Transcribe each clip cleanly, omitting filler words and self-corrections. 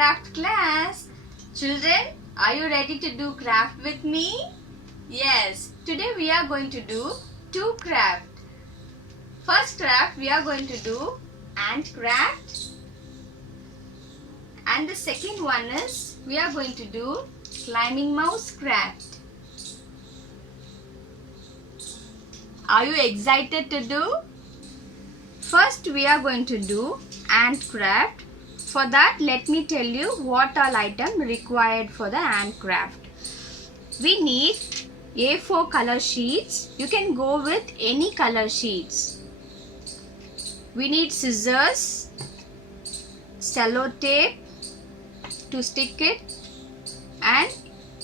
craft class. Children, are you ready to do craft with me? Yes, today we are going to do two craft. First craft we are going to do ant craft, and the second one is we are going to do climbing mouse craft. Are you excited to do? First we are going to do ant craft. For that, let me tell you what all item required for the ant craft. We need A4 color sheets. You can go with any color sheets. We need scissors, cello tape to stick it, and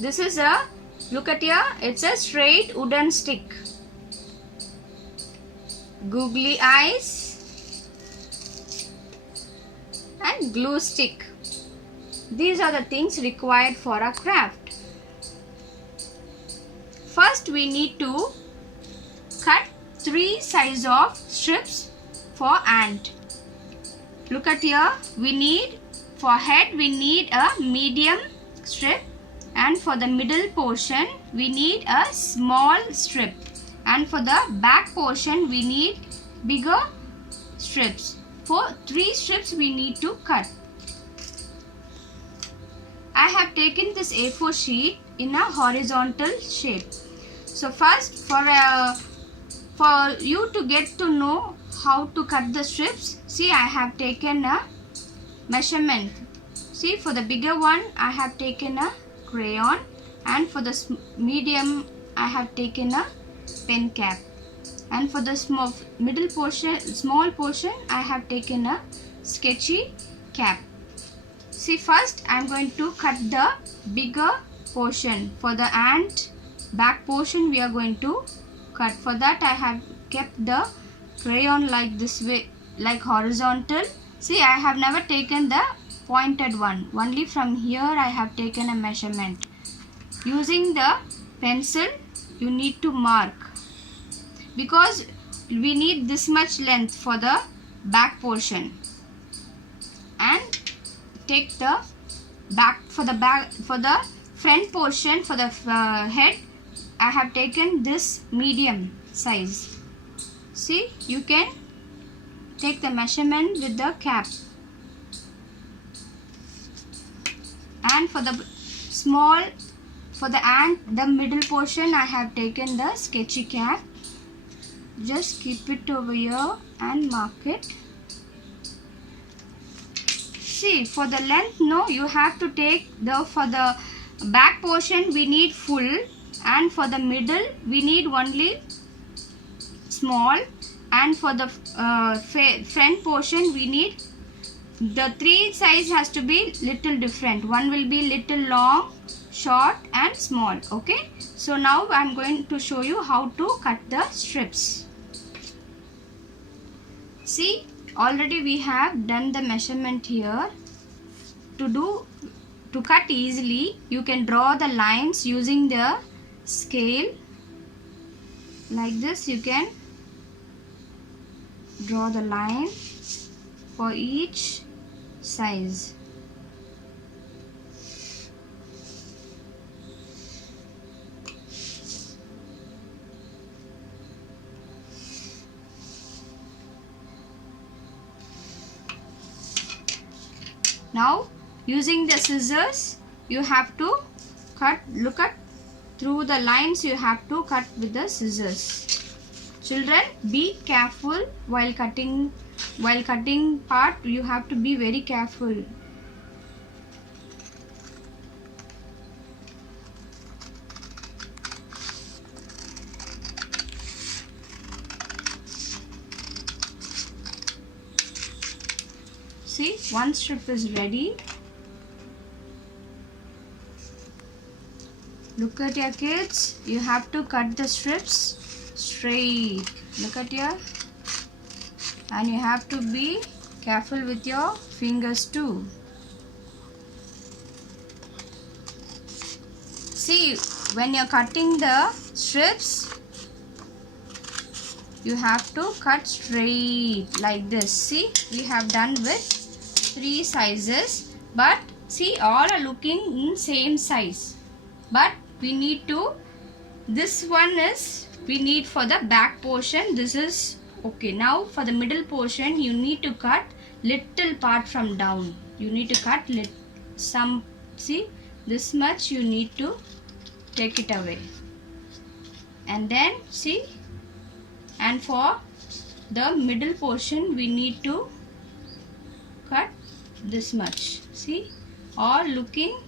this is look at here, it's a straight wooden stick. Googly eyes and glue stick. These are the things required for a craft. First we need to cut 3 size of strips for ant. Look at here, we need for head we need a medium strip, and for the middle portion we need a small strip, and for the back portion we need bigger strips. For 3 strips we need to cut. I have taken this A4 sheet in a horizontal shape. So first for you to get to know how to cut the strips, see, I have taken a measurement. See, for the bigger one I have taken a crayon, and for the medium I have taken a pen cap, and for the small portion I have taken a sketchy cap. See, first I am going to cut the bigger portion. For the ant back portion we are going to cut. For that I have kept the crayon like this way, like horizontal. See, I have never taken the pointed one, only from here I have taken a measurement. Using the pencil you need to mark, because we need this much length for the back portion, and take the for the front portion, for the head I have taken this medium size. See, you can take the measurement with the cap, and for the for the ant, the middle portion I have taken the sketchy cap. Just keep it over here and mark it. See, for the length, no, you have to take for the back portion we need full, and for the middle we need only small, and for the front portion we need the 3 size has to be little different. One will be little long, short and small. Okay, so now I am going to show you how to cut the strips. See, already we have done the measurement here. To cut easily, you can draw the lines using the scale. Like this, you can draw the line for each size. Now, using the scissors, you have to cut. Look at through the lines. You have to cut with the scissors. Children, be careful while cutting. While cutting part, you have to be very careful. See, one strip is ready. Look at your kids. You have to cut the strips straight. Look at here. And you have to be careful with your fingers too. See, when you're cutting the strips, you have to cut straight like this. See, we have done with 3 sizes, but See, all are looking in same size, but we need to, this one is we need for the back portion. This is okay. Now for the middle portion, you need to cut little part from down. You need to cut some, see, this much you need to take it away, and then see, and for the middle portion we need to cut this much. See, all looking,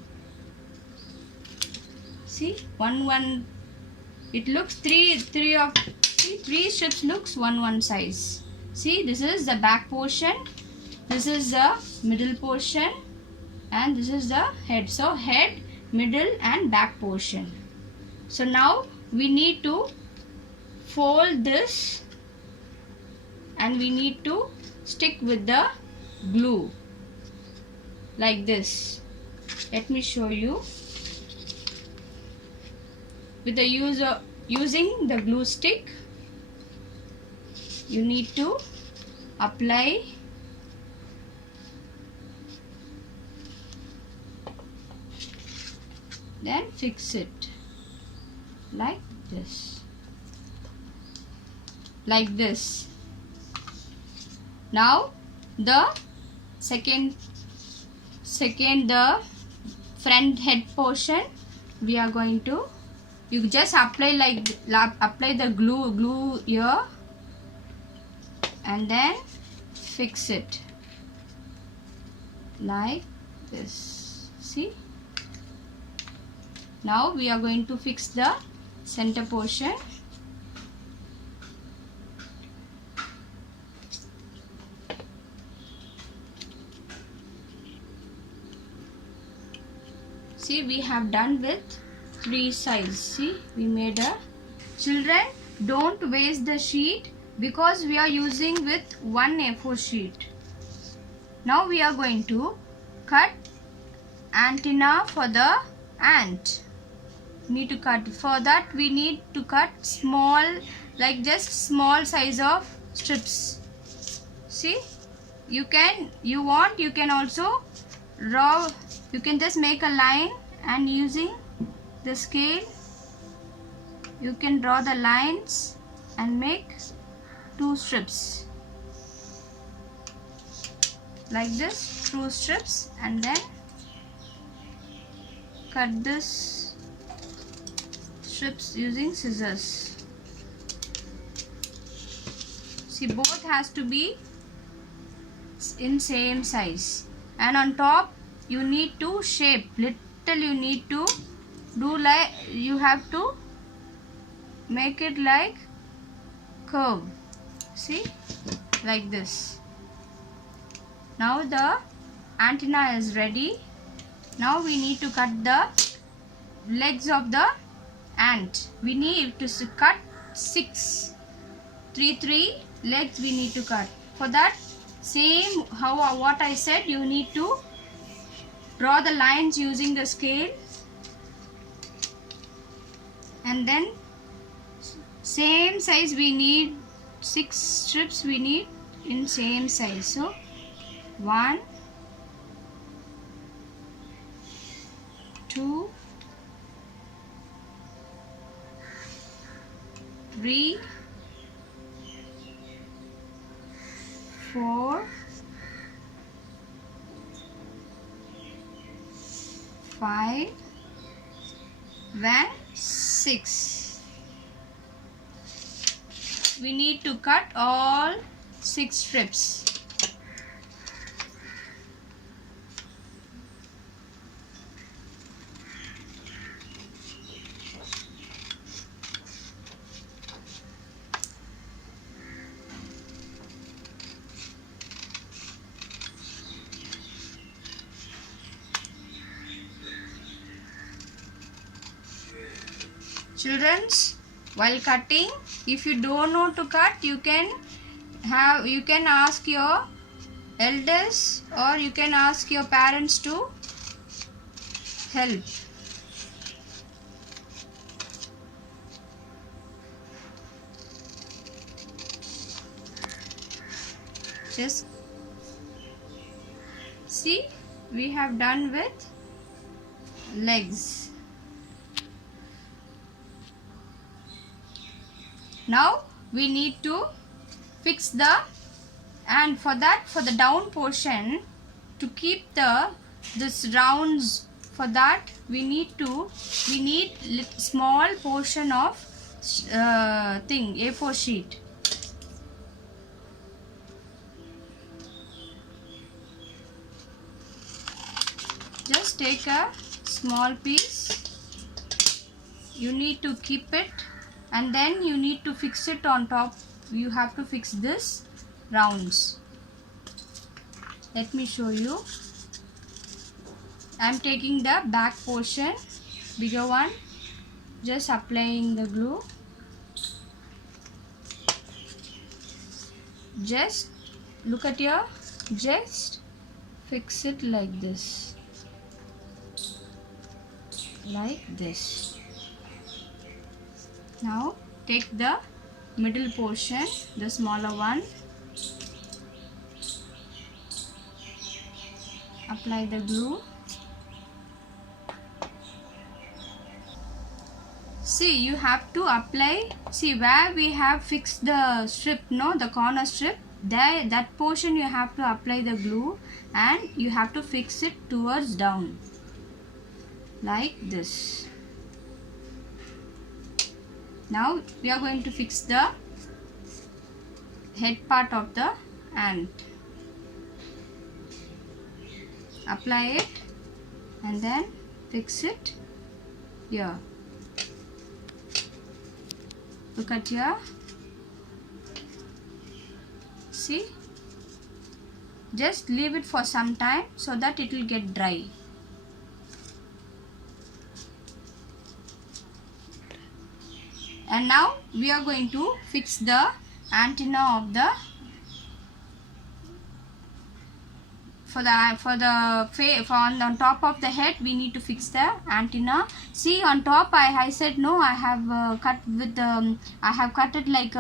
see, one it looks three strips looks one size. See, this is the back portion, this is the middle portion, and this is the head. So head, middle and back portion. So now we need to fold this and we need to stick with the glue like this. Let me show you. With the using the glue stick, you need to apply then fix it like this, like this. Now the second the front head portion, we are going to, you just apply apply the glue here and then fix it like this. See, now we are going to fix the center portion. See, we have done with 3 sides. See, we made a, children, don't waste the sheet because we are using with one A4 sheet. Now we are going to cut antenna for the ant. Need to cut, for that we need to cut small, like just small size of strips. See, you can also draw, you can just make a line and using the scale you can draw the lines and make 2 strips like this, 2 strips, and then cut this strips using scissors. See, both has to be in same size, and on top you need to shape little, you need to do like, you have to make it like curve. See, like this. Now the antenna is ready. Now we need to cut the legs of the ant. We need to cut 6, 3 legs we need to cut. For that, same what I said, you need to draw the lines using the scale, and then same size we need, 6 strips we need in same size. So 1, 2, 3, 4, 5 and 6. We need to cut all 6 strips. Children, while cutting, if you don't know to cut, you can ask your elders or you can ask your parents to help. Just see, we have done with legs. Now we need to fix the, and for that, for the down portion, to keep this rounds, for that we need small portion of thing, A4 sheet. Just take a small piece, you need to keep it, and then you need to fix it on top. You have to fix this rounds. Let me show you. I am taking the back portion, bigger one, just applying the glue. Just look at here, just fix it like this, like this. Now take the middle portion, the smaller one, apply the glue. See, you have to apply, see where we have fixed the strip, no, the corner strip, there, that portion you have to apply the glue, and you have to fix it towards down, like this. Now we are going to fix the head part of the ant. Apply it and then fix it here. Look at here. See? Just leave it for some time so that it will get dry. And now we are going to fix the antenna of the on top of the head. We need to fix the antenna. See, on top I said no, I have cut with I have cut it like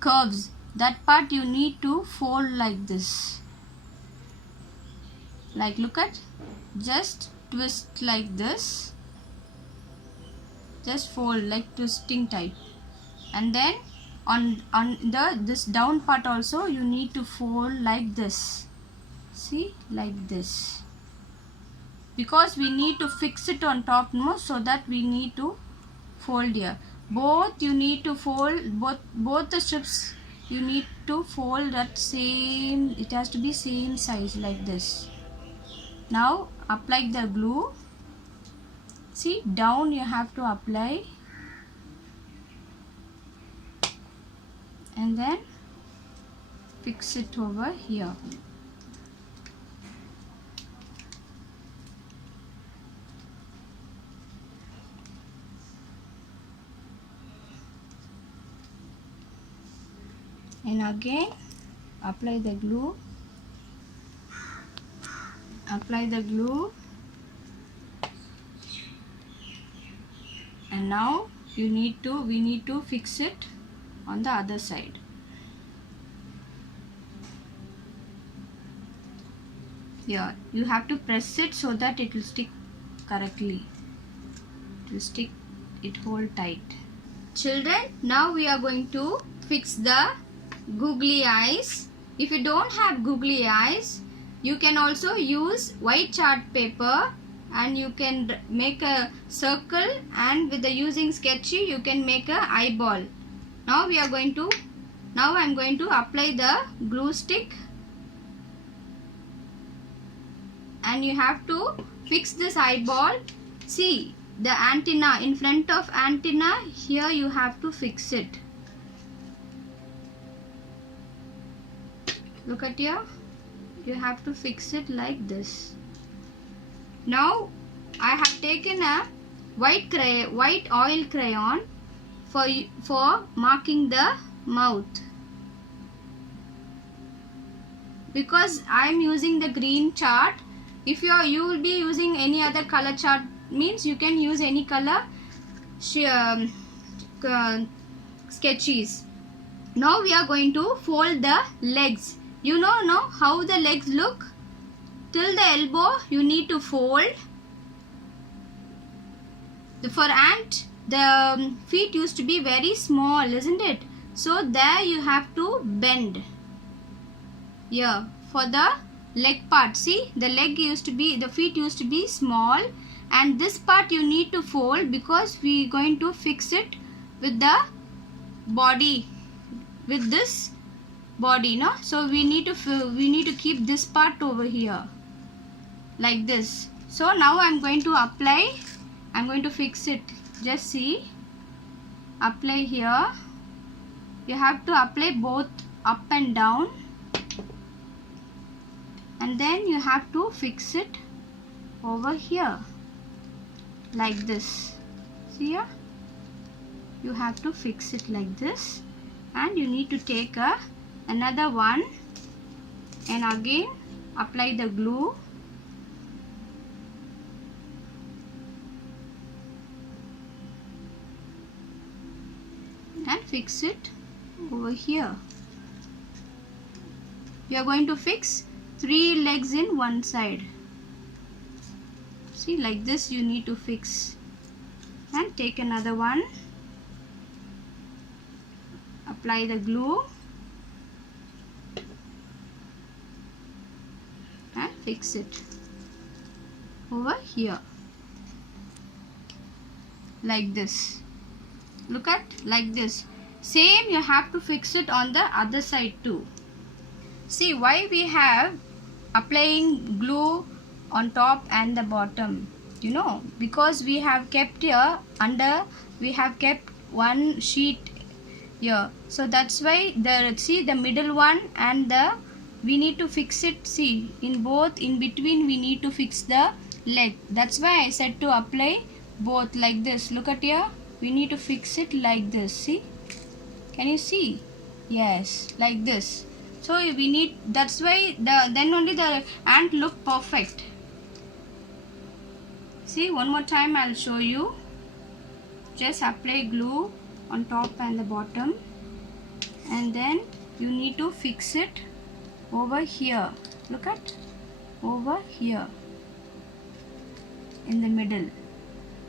curves. That part you need to fold like this, like, look at, just twist like this, just fold like twisting type. And then on this down part also you need to fold like this. See, like this, because we need to fix it on top, no, so that we need to fold here. Both you need to fold, both the strips you need to fold at same, it has to be same size, like this. Now apply the glue. See, down you have to apply, and then fix it over here. And again apply the glue, apply the glue, and now we need to fix it on the other side. Here you have to press it so that it will stick correctly. It will stick, it hold tight. Children, now we are going to fix the googly eyes. If you don't have googly eyes, you can also use white chart paper and you can make a circle, and with the using sketchy you can make a eyeball. Now I'm going to apply the glue stick, and you have to fix this eyeball. See, the antenna, in front of antenna, here you have to fix it. Look at here, you have to fix it like this. Now I have taken a white oil crayon for marking the mouth, because I am using the green chart. If you will be using any other color chart, means you can use any color sketches. Now we are going to fold the legs. You know how the legs look. till the elbow you need to fold. For ant, the feet used to be very small, isn't it? So there you have to bend. Here for the leg part, see, the feet used to be small, and this part you need to fold because we are going to fix it with the body, with this body, no? So we need to keep this part over here like this. So now I'm going to fix it. Just see, apply here. You have to apply both up and down, and then you have to fix it over here like this. See here, you have to fix it like this, and you need to take another one and again apply the glue. And fix it over here. You are going to fix 3 legs in one side. See, like this you need to fix. And take another one. Apply the glue. And fix it over here. Like this. Look at, like this. Same you have to fix it on the other side too. See why we have applying glue on top and the bottom, you know, because we have kept here under, we have kept one sheet here, so that's why the middle one and we need to fix it. See, in between we need to fix the leg. That's why I said to apply both like this. Look at here, we need to fix it like this. See, can you see? Yes, like this. So we need, that's why then only the ant look perfect. See, one more time I'll show you. Just apply glue on top and the bottom, and then you need to fix it over here. Look at, over here in the middle.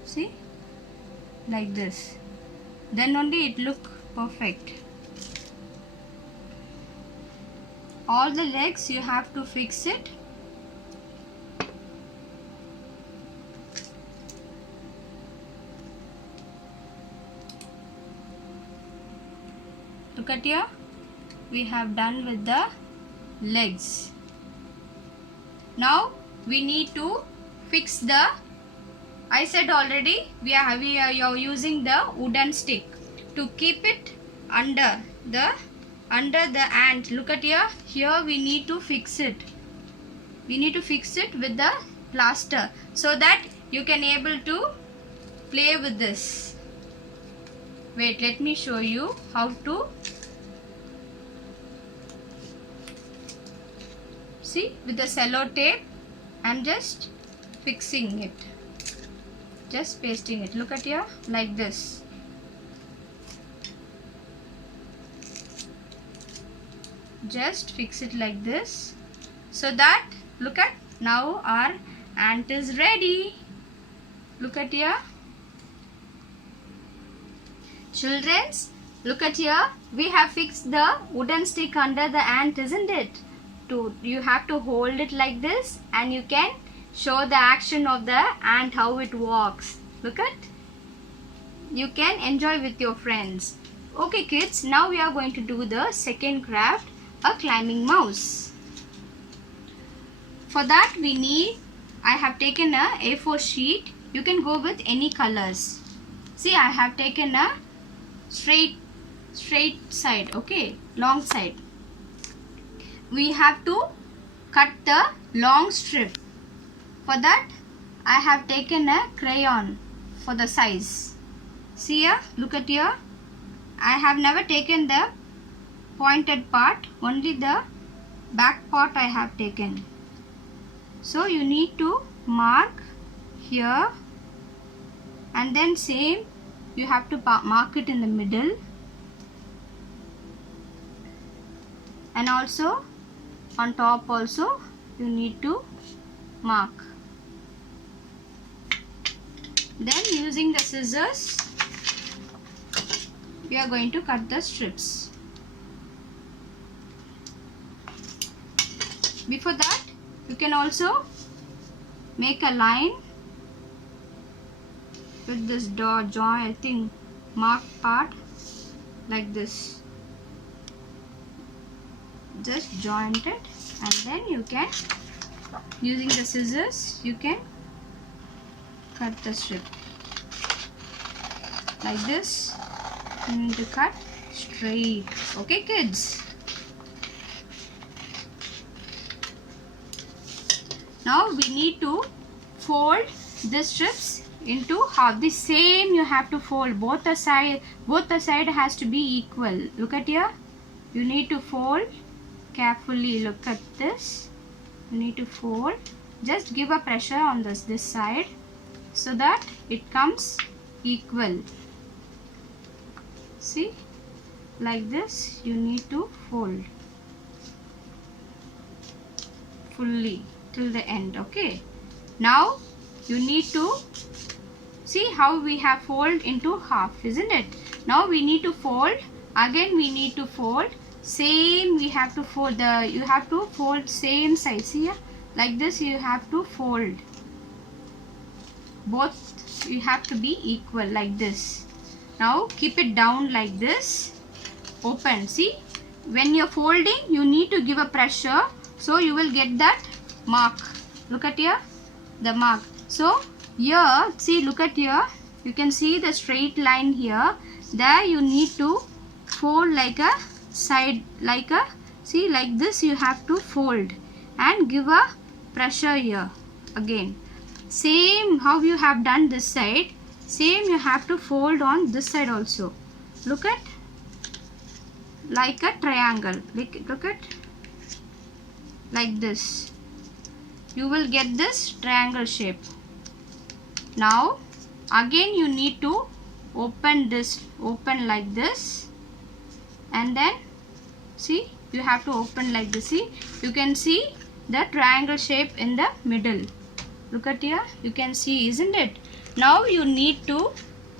See, like this. Then only it look perfect. All the legs you have to fix it. Look at here, we have done with the legs. Now we need to fix the, I said already, you're using the wooden stick to keep it under the ant. Look at here, we need to fix it. We need to fix it with the plaster so that you can able to play with this. Wait, let me show you how to. See, with the cello tape, I'm just fixing it. Just pasting it. Look at here, like this. Just fix it like this, so that, look at, now our ant is ready. Look at here. Childrens, look at here. We have fixed the wooden stick under the ant, isn't it? You have to hold it like this, and you can show the action of the ant, how it walks. Look at. You can enjoy with your friends. Okay kids, now we are going to do the second craft, a climbing mouse. For that we need, I have taken a A4 sheet. You can go with any colors. See, I have taken a straight side, okay, long side. We have to cut the long strip. For that I have taken a crayon for the size. See here, look at here. I have never taken the pointed part, only the back part I have taken. So you need to mark here, and then same you have to mark it in the middle, and also on top also you need to mark. Then using the scissors, we are going to cut the strips. Before that, you can also make a line with this mark part like this. Just joint it, and then you can, using the scissors, you can cut the strip like this. You need to cut straight. Okay, kids? Now we need to fold the strips into half. The same you have to fold. Both the side has to be equal. Look at here. You need to fold carefully. Look at this. You need to fold. Just give a pressure on this side so that it comes equal. See, like this you need to fold fully till the end. Okay, now you need to see how we have fold into half, isn't it? Now we need to fold again. We need to fold same. We have to fold you have to fold same size. See here, like this you have to fold. Both you have to be equal like this. Now keep it down like this. Open. See, when you're folding, you need to give a pressure, so you will get that mark. Look at here, the mark. So here, see, look at here, you can see the straight line here. There you need to fold like a side, like a, see, like this you have to fold and give a pressure here. Again, same how you have done this side, same you have to fold on this side also. Look at, like a triangle. Look at, like this. You will get this triangle shape. Now again you need to open this, open like this, and then see, you have to open like this. See, you can see the triangle shape in the middle. Look at here, you can see, isn't it? Now you need to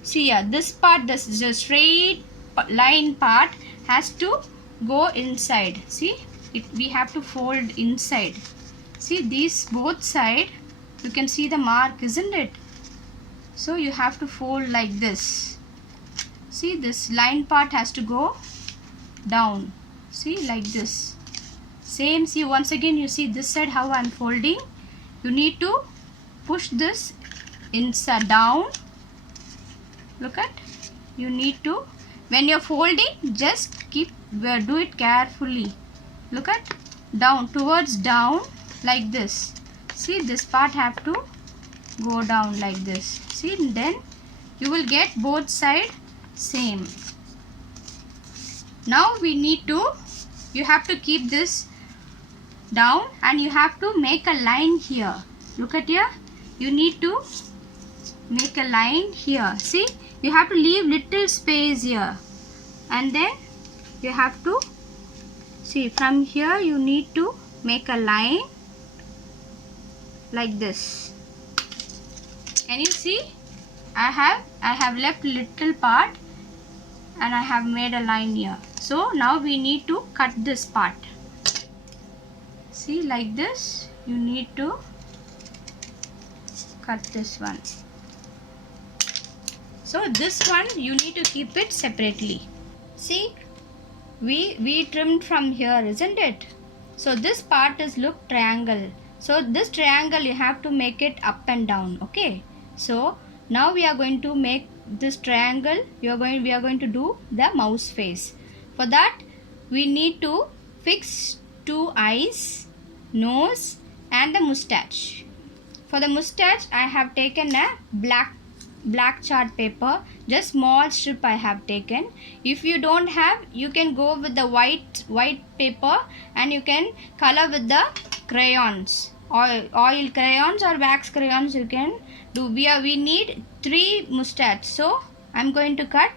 see here, this part, the straight line part has to go inside. See, we have to fold inside. See, these both side, you can see the mark, isn't it? So you have to fold like this. See, this line part has to go down. See, like this. Same, see, once again you see this side how I am folding. You need to push this inside down. Look at, you need to, when you're folding, just do it carefully. Look at, down, towards down, like this. See, this part have to go down like this. See, then you will get both side same. Now we need to, you have to keep this down and you have to make a line here. Look at here, you need to make a line here. See, you have to leave little space here, and then you have to see from here you need to make a line like this. Can you see? I have left little part and I have made a line here. So now we need to cut this part. See, like this you need to cut this one. So this one you need to keep it separately. See, we trimmed from here, isn't it? So this part is look triangle. So this triangle you have to make it up and down. Okay, so now we are going to make this triangle. We are going to do the mouse face. For that we need to fix two eyes, nose and the mustache. For the mustache I have taken a black chart paper, just small strip I have taken. If you don't have, you can go with the white paper and you can color with the crayons, oil crayons or wax crayons you can do. We need 3 mustache, so I'm going to cut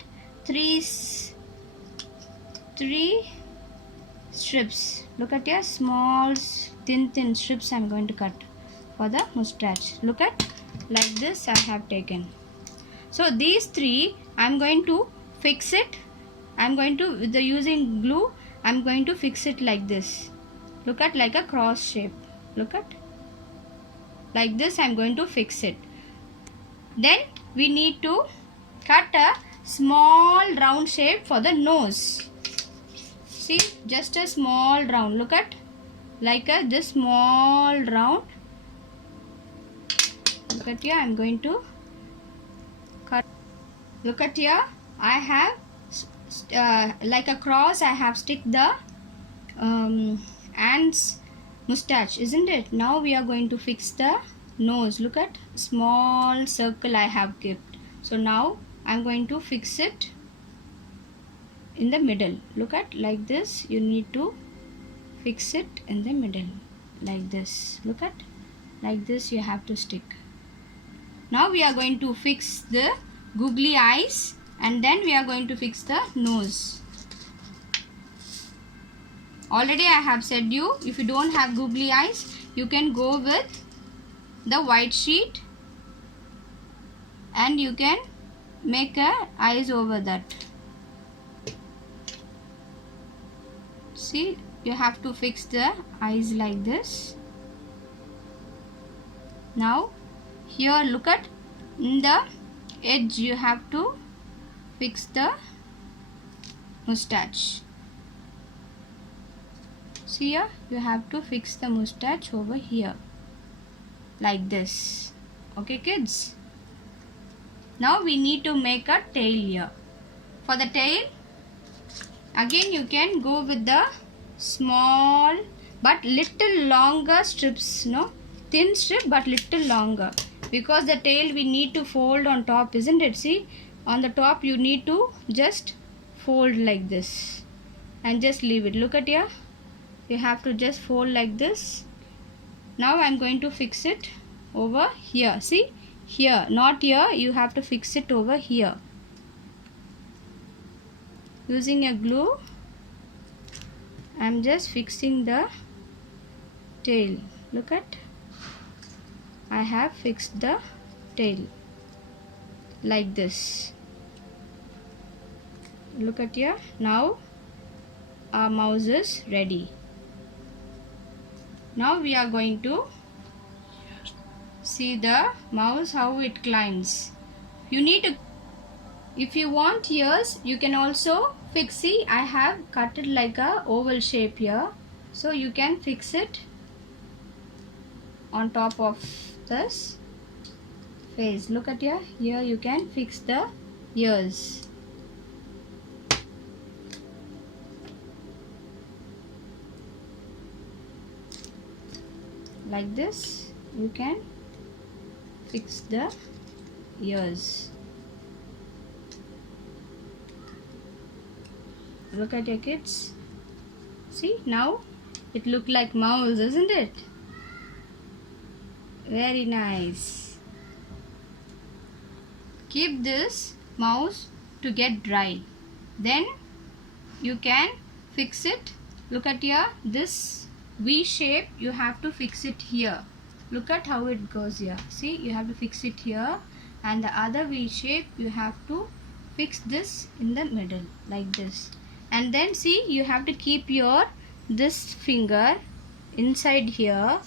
3 strips. Look at your small thin strips I'm going to cut. for the mustache. Look at, like this I have taken. So these three I'm going to fix it. I'm going to, with the using glue, I'm going to fix it like this. Look at, like a cross shape. Look at, like this I'm going to fix it. Then we need to cut a small round shape for the nose. See, just a small round. Look at, like a this small round. Look at here, I'm going to cut. Look at here, I have like a cross, I have stick the ant's mustache, isn't it? Now we are going to fix the nose. Look at, small circle I have kept. So now I'm going to fix it in the middle. Look at, like this you need to fix it in the middle, like this. Look at, like this you have to stick. Now we are going to fix the googly eyes, and then we are going to fix the nose. Already I have said you, if you don't have googly eyes, you can go with the white sheet and you can make a eyes over that. See, you have to fix the eyes like this. Now here, look at, in the edge you have to fix the mustache. See here, you have to fix the mustache over here, like this. Okay kids, now we need to make a tail here. For the tail, again you can go with the small but little longer strips, no, thin strip but little longer, because the tail we need to fold on top, isn't it? See, on the top you need to just fold like this and just leave it. Look at here, you have to just fold like this. Now I'm going to fix it over here. See, here, not here, you have to fix it over here using a glue. I'm just fixing the tail. Look at, I have fixed the tail like this. Look at here, now our mouse is ready. Now we are going to see the mouse, how it climbs. You need to, if you want ears, you can also fix. See, I have cut it like a oval shape here, so you can fix it on top of this face. Look at here, here you can fix the ears. Like this you can fix the ears. Look at your kids. See, now it look like mouse, isn't it? Very nice. Keep this mouse to get dry, then you can fix it. Look at here, this V shape you have to fix it here. Look at how it goes here. See, you have to fix it here, and the other V shape you have to fix this in the middle like this. And then see, you have to keep your this finger inside here,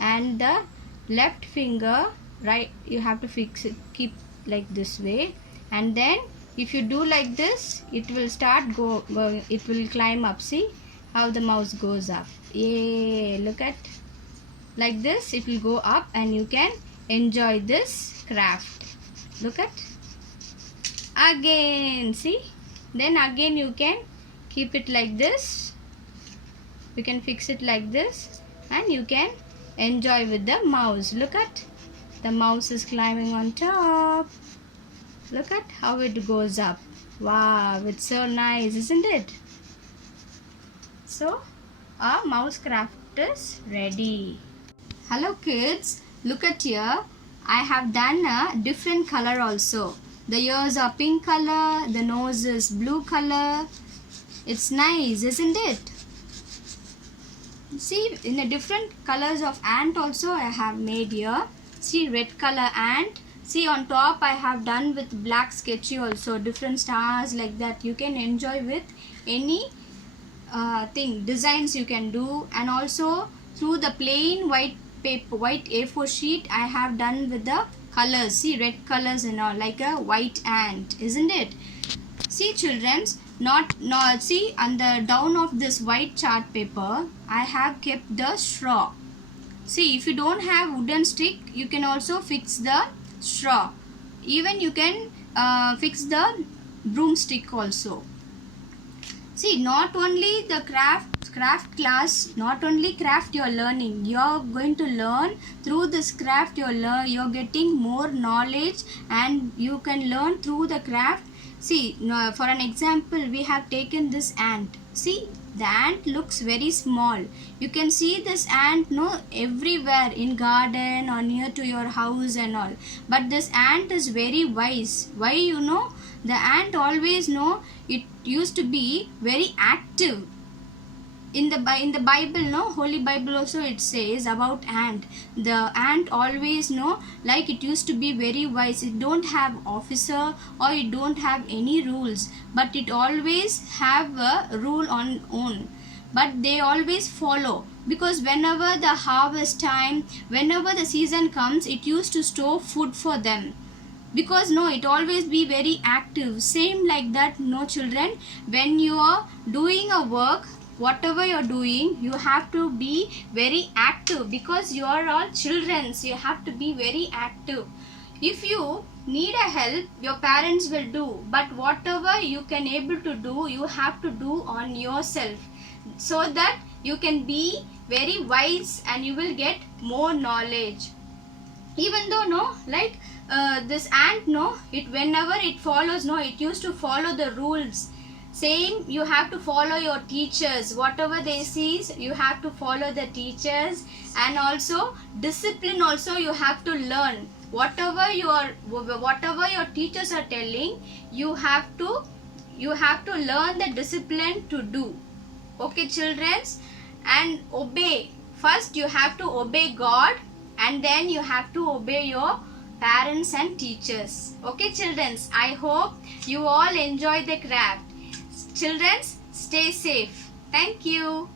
and the left finger right, you have to fix it, keep like this way. And then if you do like this, it will start it will climb up. See how the mouse goes up. Yay, look at, like this it will go up, and you can enjoy this craft. Look at, again, see, then again you can keep it like this, you can fix it like this, and you can enjoy with the mouse. Look at, the mouse is climbing on top. Look at how it goes up. Wow, it's so nice, isn't it? So our mouse craft is ready. Hello kids, look at here, I have done a different color also. The ears are pink color, the nose is blue color. It's nice, isn't it? See, in the different colors of ant also I have made here. See, red color ant. See, on top I have done with black sketchy also, different stars like that. You can enjoy with any thing, designs you can do. And also through the plain white paper, white A4 sheet, I have done with the colors. See, red colors and all, like a white ant, isn't it? See childrens, see on the down of this white chart paper, I have kept the straw. See, if you don't have wooden stick, you can also fix the straw. Even you can fix the broomstick also. See, not only the craft class, not only craft you're learning, you're going to learn through this craft. You're getting more knowledge, and you can learn through the craft. See, for an example, we have taken this ant. See, the ant looks very small. You can see this ant everywhere in garden or near to your house and all. But this ant is very wise. Why? The ant always it used to be very active. In the Bible, Holy Bible also, it says about ant. The ant always like it used to be very wise. It don't have officer or it don't have any rules, but it always have a rule on own. But they always follow, because whenever the harvest time, whenever the season comes, it used to store food for them. Because it always be very active. Same like that, children, when you are doing a work, whatever you're doing, you have to be very active, because you are all children, so you have to be very active. If you need a help, your parents will do, but whatever you can able to do, you have to do on yourself, so that you can be very wise and you will get more knowledge. Even though this ant, it whenever it follows, it used to follow the rules. Same, you have to follow your teachers. Whatever they see, you have to follow the teachers. And also discipline also you have to learn. Whatever your teachers are telling, you have to learn the discipline to do. Okay children, and obey. First you have to obey God, and then you have to obey your parents and teachers. Okay children, I hope you all enjoy the craft. Children, stay safe. Thank you.